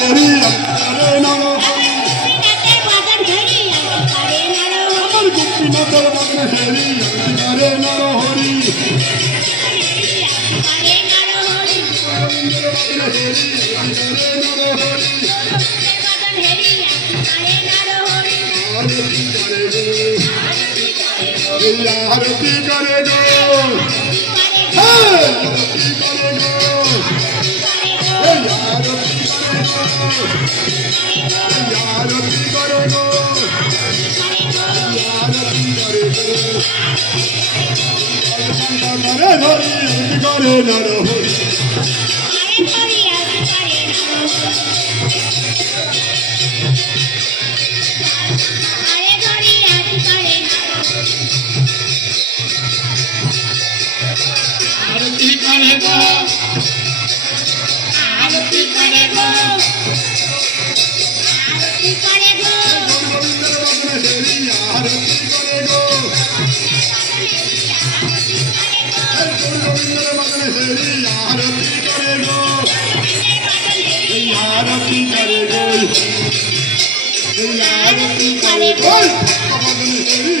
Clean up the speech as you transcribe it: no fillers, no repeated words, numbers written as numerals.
हरी करे नर हरि अमर गोपीनाथ मदन हरि करे नर हरि आरती करे गो आरती करे गो आरती करे गो आरती करे गो करे धरी करे नर हरि आरती करे गो आरती करे गो आरती करे गो गोविंद मदन हरि आरती करे गो गोविंद मदन हरि आरती करे गो आरती करे गो आरती करे गो मदन हरि